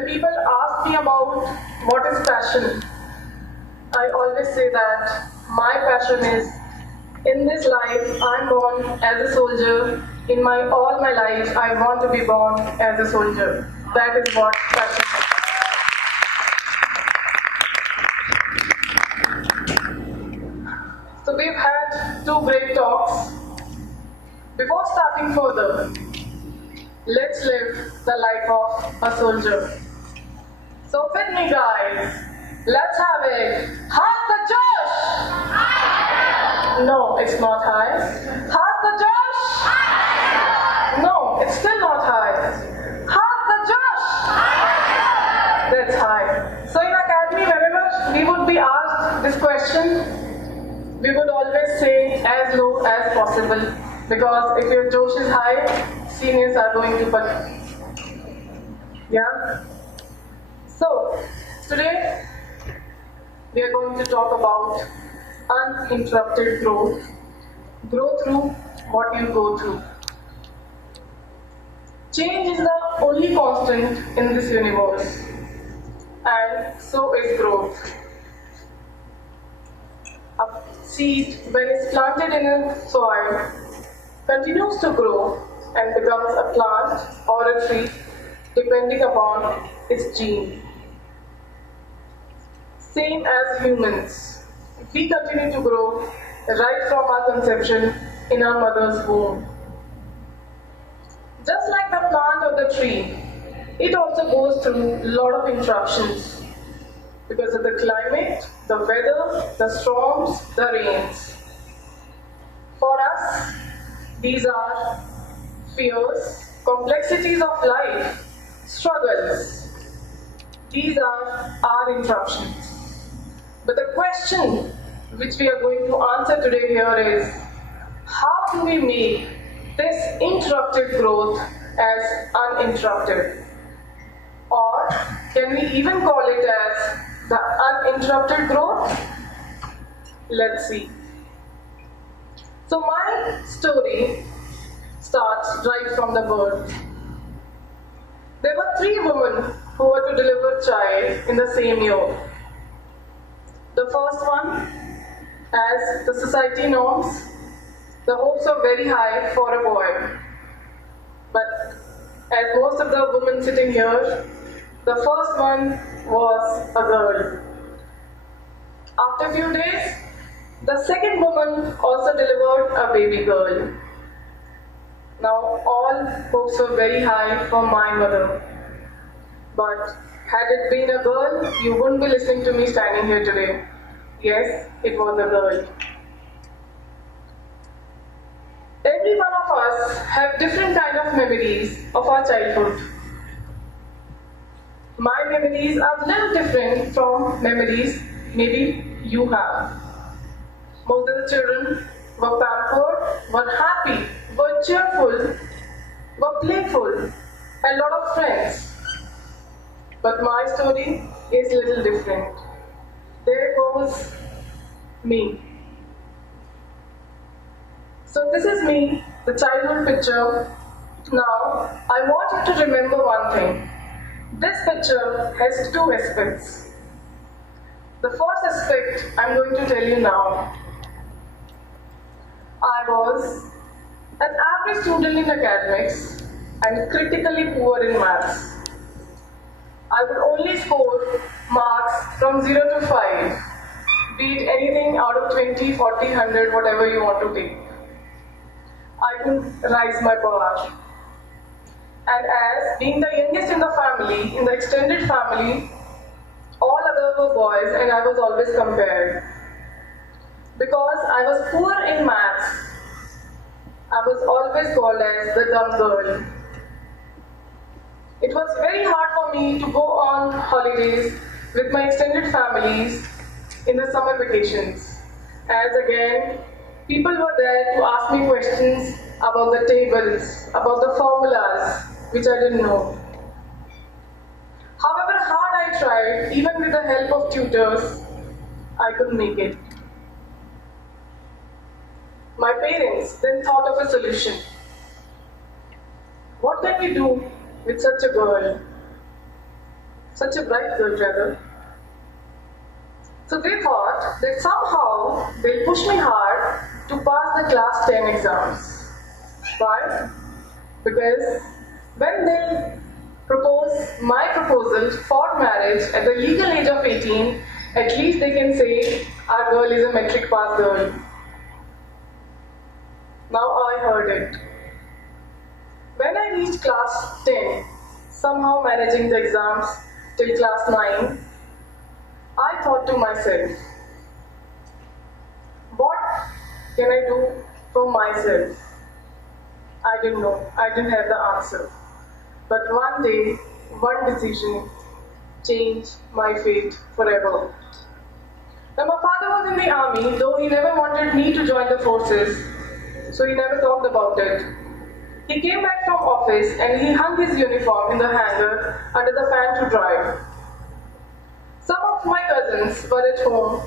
When people ask me about what is passion, I always say that my passion is, in this life I'm born as a soldier. In all my life I want to be born as a soldier. That is what passion is. So we've had two great talks. Before starting further, let's live the life of a soldier. So with me guys, let's have it. Heart the Josh! No, it's not high. Heart the Josh! No, it's still not high. Heart the Josh! That's high. So in academy, whenever we would be asked this question, we would always say as low as possible. Because if your Josh is high, seniors are going to put. Yeah? So, today we are going to talk about uninterrupted growth. Grow through what you go through. Change is the only constant in this universe, and so is growth. A seed, when it's planted in a soil, continues to grow and becomes a plant or a tree depending upon its gene. Same as humans, we continue to grow right from our conception in our mother's womb. Just like the plant or the tree, it also goes through a lot of interruptions because of the climate, the weather, the storms, the rains. For us, these are fears, complexities of life, struggles. These are our interruptions. But the question which we are going to answer today here is, how do we make this interrupted growth as uninterrupted? Or can we even call it as the uninterrupted growth? Let's see. So my story starts right from the birth. There were 3 women who were to deliver a child in the same year. The first one, as the society norms, the hopes are very high for a boy. But as most of the women sitting here, the first one was a girl. After a few days, the second woman also delivered a baby girl. Now all hopes were very high for my mother. But had it been a girl, you wouldn't be listening to me standing here today. Yes, it was a girl. Every one of us have different kind of memories of our childhood. My memories are a little different from memories maybe you have. Most of the children were pampered, were happy, were cheerful, were playful, had a lot of friends. But my story is a little different. There goes me. So this is me, the childhood picture. Now, I want you to remember one thing. This picture has 2 aspects. The first aspect I'm going to tell you now. I was an average student in academics and critically poor in maths. I would only score marks from 0 to 5, be it anything out of 20, 40, 100, whatever you want to take. I couldn't rise my bar. And as being the youngest in the family, in the extended family, all others were boys and I was always compared. Because I was poor in maths, I was always called as the dumb girl. It was very hard for me to go on holidays with my extended families in the summer vacations. As again, people were there to ask me questions about the tables, about the formulas, which I didn't know. However hard I tried, even with the help of tutors, I couldn't make it. My parents then thought of a solution. What can we do with such a girl? Such a bright girl, rather. So they thought that somehow they'll push me hard to pass the class 10 exams. Why? Because when they'll propose my proposal for marriage at the legal age of 18, at least they can say our girl is a metric pass girl. Now I heard it. When I reached class 10, somehow managing the exams till class 9, I thought to myself, what can I do for myself? I didn't know. I didn't have the answer. But one day, one decision changed my fate forever. Now my father was in the army, though he never wanted me to join the forces, so he never talked about it. He came back from office and he hung his uniform in the hanger under the fan to dry. Some of my cousins were at home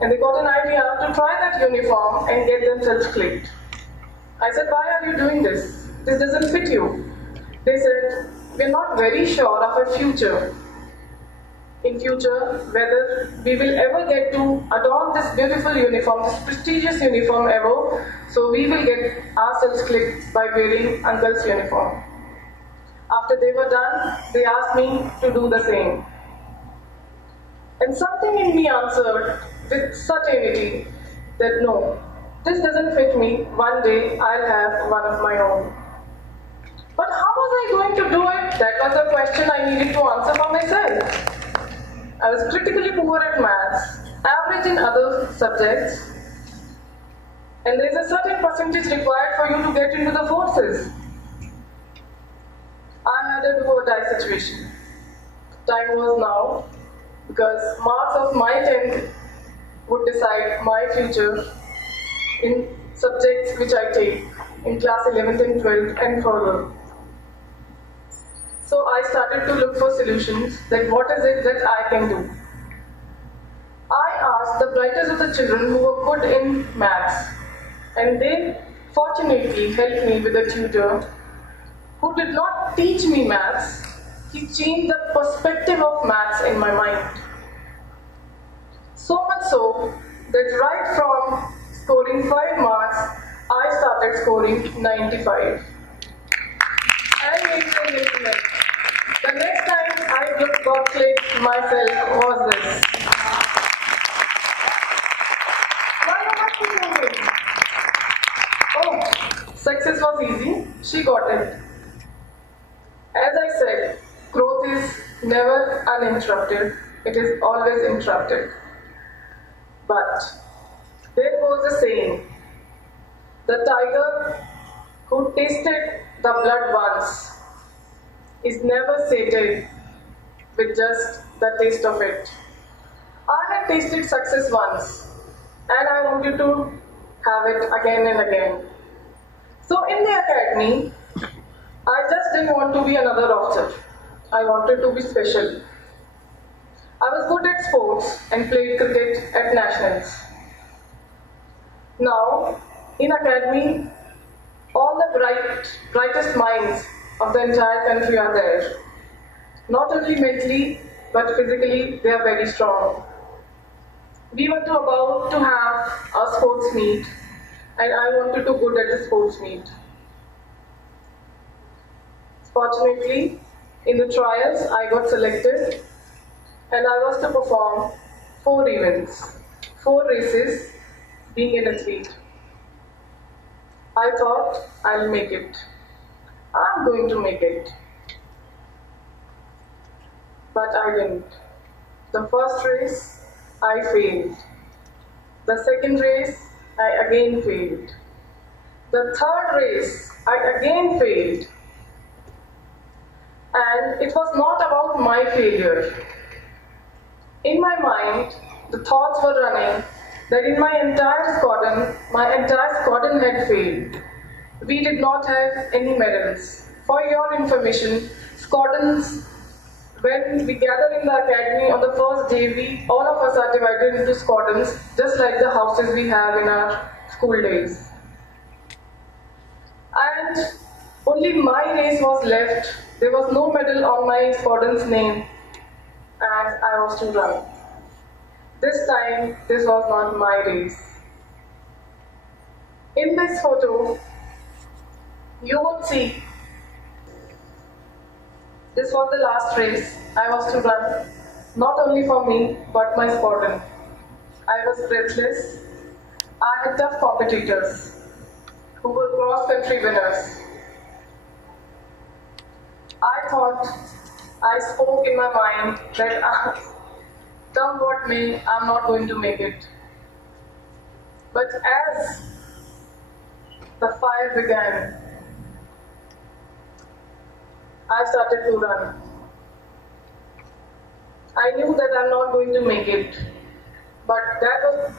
and they got an idea to try that uniform and get themselves clipped. I said, why are you doing this? This doesn't fit you. They said, we're not very sure of our future. In future, whether we will ever get to adorn this beautiful uniform, this prestigious uniform ever, so we will get ourselves clipped by wearing uncle's uniform. After they were done, they asked me to do the same. And something in me answered with certainty that no, this doesn't fit me. One day I'll have one of my own. But how was I going to do it? That was the question I needed to answer for myself. I was critically poor at maths, average in other subjects, and there is a certain percentage required for you to get into the forces. I had a do or die situation. Time was now, because marks of my 10th would decide my future in subjects which I take in class 11th and 12th and further. So I started to look for solutions that what is it that I can do. I asked the brightest of the children who were good in maths, and they fortunately helped me with a tutor who did not teach me maths. He changed the perspective of maths in my mind. So much so that right from scoring 5 marks, I started scoring 95. And ladies and gentlemen, the next time I got clicked myself was this. Why am I thinking? Oh, success was easy. She got it. As I said, growth is never uninterrupted. It is always interrupted. But there goes a saying, the tiger who tasted the blood once is never sated with just the taste of it. I had tasted success once and I wanted to have it again and again. So in the academy, I just didn't want to be another officer. I wanted to be special. I was good at sports and played cricket at nationals. Now, in academy, all the brightest minds of the entire country are there. Not only mentally, but physically, they are very strong. We were about to have a sports meet, and I wanted to go at the sports meet. Fortunately, in the trials, I got selected, and I was to perform 4 events, 4 races, being an athlete. I thought I'll make it. I'm going to make it. But I didn't. The first race, I failed. The second race, I again failed. The third race, I again failed. And it was not about my failure. In my mind, the thoughts were running that in my entire squadron had failed. We did not have any medals. For your information, squadrons, when we gather in the academy on the first day, all of us are divided into squadrons, just like the houses we have in our school days. And only my race was left. There was no medal on my squadron's name. and I was to run. This time, this was not my race. In this photo, you would see this was the last race I was to run, not only for me, but my squadron. I was breathless. I had tough competitors who were cross-country winners. I thought, I spoke in my mind that come what may, I'm not going to make it. But as the fire began, I started to run. I knew that I'm not going to make it, but that was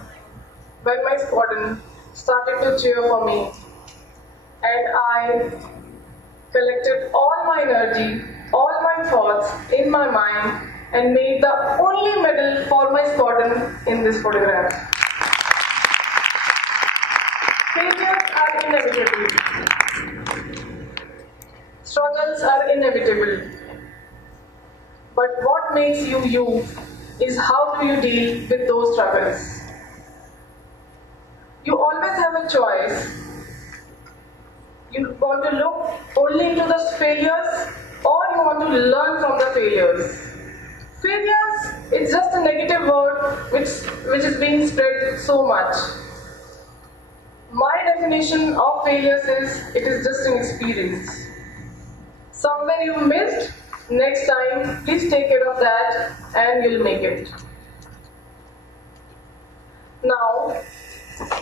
when my squadron started to cheer for me, and I collected all my energy, all my thoughts in my mind, and made the only medal for my squadron in this photograph. Failures are inevitable. Struggles are inevitable. But what makes you you is how do you deal with those struggles. You always have a choice. You want to look only into the failures, or you want to learn from the failures. Failures, it's just a negative word which is being spread so much. My definition of failures is, it is just an experience. Somewhere you missed, next time, please take care of that and you'll make it. Now,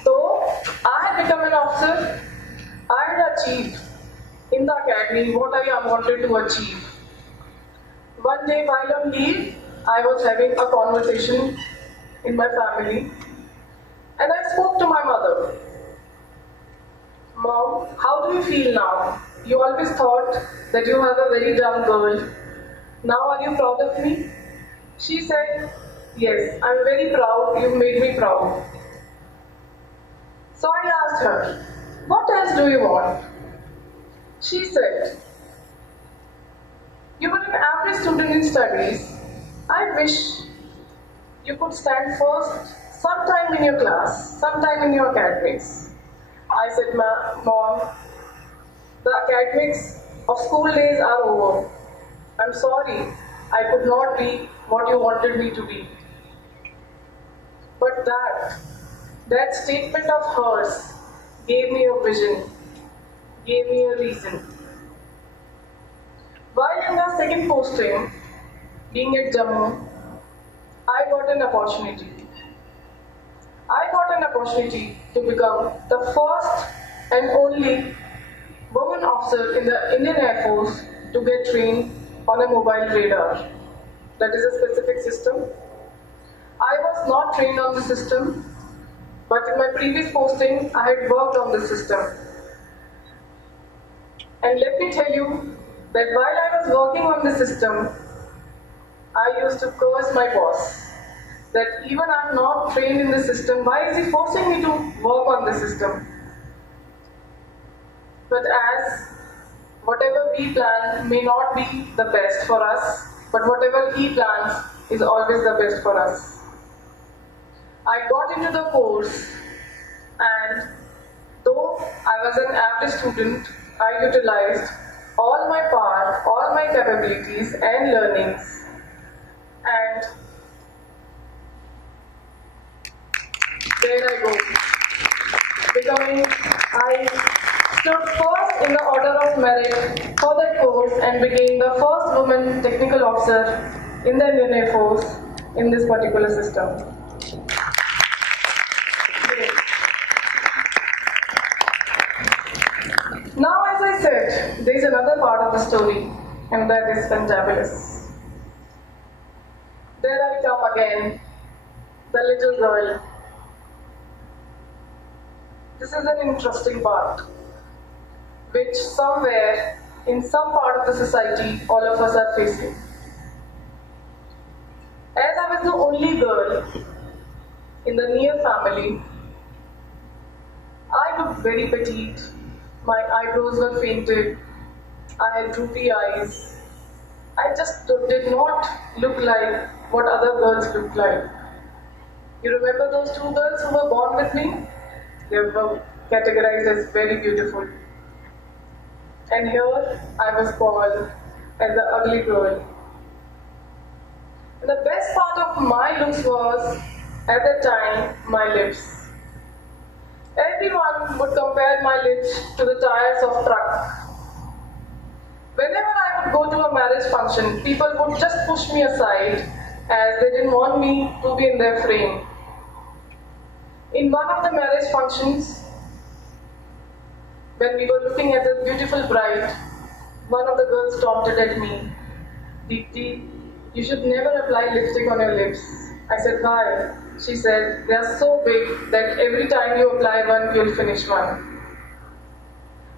though I had become an officer, I had achieved in the academy what I wanted to achieve. One day while on leave, I was having a conversation in my family and I spoke to my mother. Mom, how do you feel now? You always thought that you have a very dumb girl. Now are you proud of me? She said, yes, I'm very proud. You've made me proud. So I asked her, what else do you want? She said, you were an average student in studies. I wish you could stand first sometime in your class, sometime in your academics. I said, Mom, the academics of school days are over. I'm sorry, I could not be what you wanted me to be. But that statement of hers gave me a vision, gave me a reason. While in the second posting, being at Jammu, I got an opportunity. I got an opportunity to become the first and only woman officer in the Indian Air Force to get trained on a mobile radar. That is a specific system. I was not trained on the system, but in my previous posting, I had worked on the system. And let me tell you that while I was working on the system, I used to curse my boss that even I'm not trained in the system, why is he forcing me to work on the system? But as whatever we plan may not be the best for us, but whatever he plans is always the best for us. I got into the course, and though I was an average student, I utilized all my power, all my capabilities and learnings, and there I go. I stood first in the order of merit for that course and became the first woman technical officer in the Indian Air Force in this particular system. Now, as I said, there is another part of the story, and that is fantabulous. There I come again, the little girl. This is an interesting part, which somewhere, in some part of the society, all of us are facing. As I was the only girl in the near family, I looked very petite. My eyebrows were painted. I had droopy eyes. I just did not look like what other girls looked like. You remember those two girls who were born with me? They were categorized as very beautiful. And here I was called as the ugly girl. And the best part of my looks was, at that time, my lips. Everyone would compare my lips to the tires of truck. Whenever I would go to a marriage function, people would just push me aside as they didn't want me to be in their frame. In one of the marriage functions, when we were looking at the beautiful bride, one of the girls taunted at me, "Dipti, you should never apply lipstick on your lips." I said, "Why?" She said, "They are so big that every time you apply one, you'll finish one."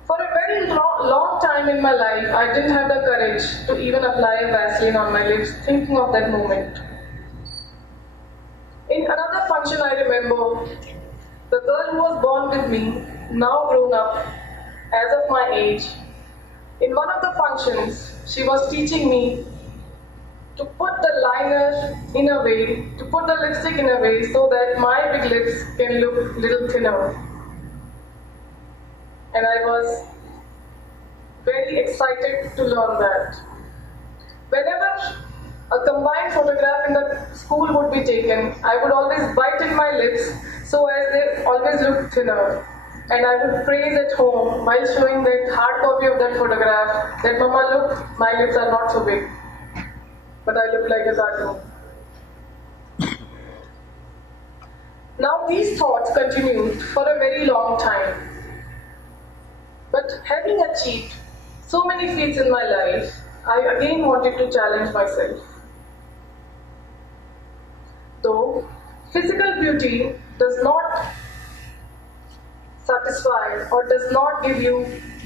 For a very long time in my life, I didn't have the courage to even apply Vaseline on my lips, thinking of that moment. In another function I remember, the girl who was born with me, now grown up, as of my age, in one of the functions, she was teaching me to put the liner in a way, to put the lipstick in a way so that my big lips can look a little thinner. And I was very excited to learn that. Whenever a combined photograph in the school would be taken, I would always bite in my lips so as they always look thinner. And I would praise at home while showing that hard copy of that photograph that, "Mama, look, my lips are not so big, but I look like a cartoon." Now these thoughts continued for a very long time. But having achieved so many feats in my life, I again wanted to challenge myself. Though physical beauty does not satisfy or does not give you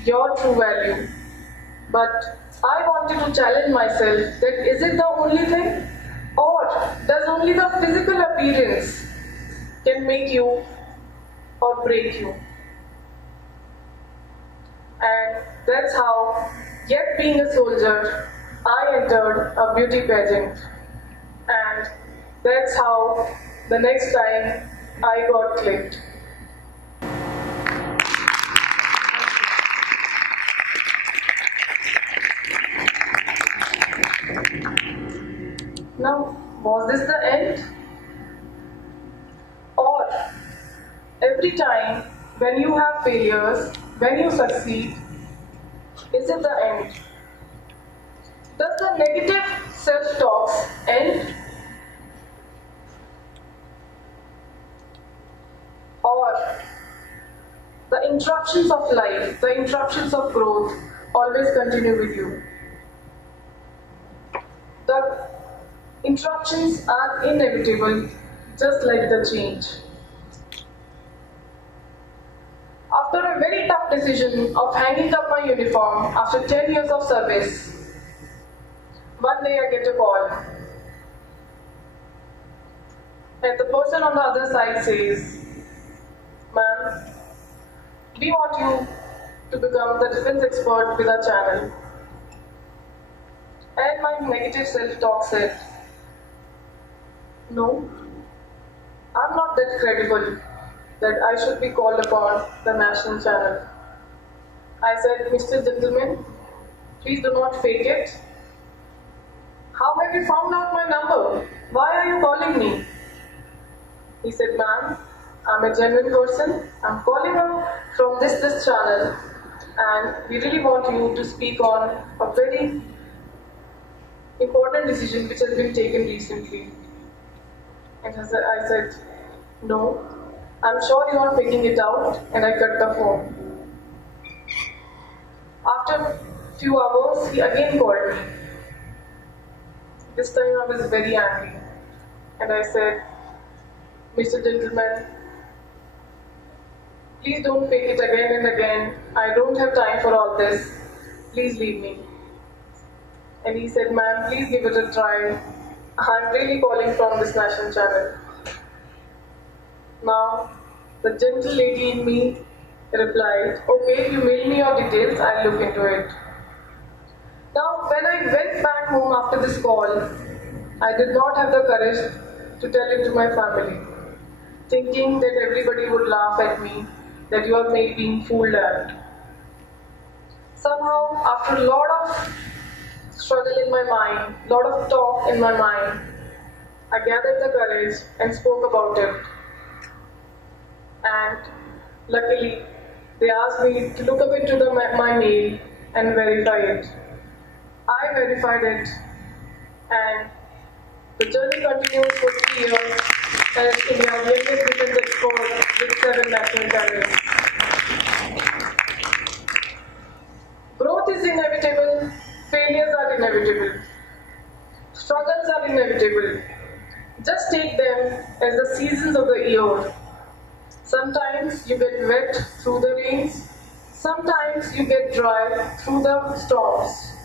your true value, but I wanted to challenge myself that is it the only thing, or does only the physical appearance can make you or break you? And that's how, yet being a soldier, I entered a beauty pageant. And that's how the next time I got clicked. Now, was this the end? Or every time when you have failures, when you succeed, is it the end? Does the negative self-talks end? Or the interruptions of life, the interruptions of growth always continue with you? The interruptions are inevitable, just like the change. After a very tough decision of hanging up my uniform after 10 years of service, one day I get a call. And the person on the other side says, "Ma'am, we want you to become the defense expert with our channel." And my negative self-talk said, "No, I'm not that credible that I should be called upon the national channel." I said, "Mr. Gentleman, please do not fake it. How have you found out my number? Why are you calling me?" He said, "Ma'am, I'm a genuine person. I'm calling you from this channel, and we really want you to speak on a very important decision which has been taken recently." And I said, "No, I'm sure you are picking it out," and I cut the phone. After a few hours, he again called me. This time I was very angry, and I said, "Mr. Gentleman, please don't fake it again and again. I don't have time for all this. Please leave me." And he said, "Ma'am, please give it a try. I'm really calling from this national channel." Now, the gentle lady in me replied, "Okay, if you mail me your details, I'll look into it." Now, when I went back home after this call, I did not have the courage to tell it to my family, thinking that everybody would laugh at me, that you are being fooled at. Somehow, after a lot of struggle in my mind, a lot of talk in my mind, I gathered the courage and spoke about it. And luckily, they asked me to look up into my mail and verify it. I verified it, and the journey continues for 3 years as India's youngest defense expert with 7 national titles. Growth is inevitable, failures are inevitable, struggles are inevitable. Just take them as the seasons of the year. Sometimes you get wet through the rains, sometimes you get dry through the storms.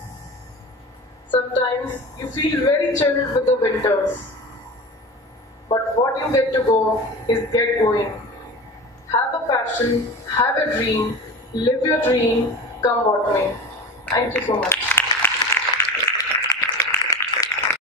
Sometimes you feel very chilled with the winters. But what you get to go is get going. Have a passion, have a dream, live your dream, come what may. Thank you so much.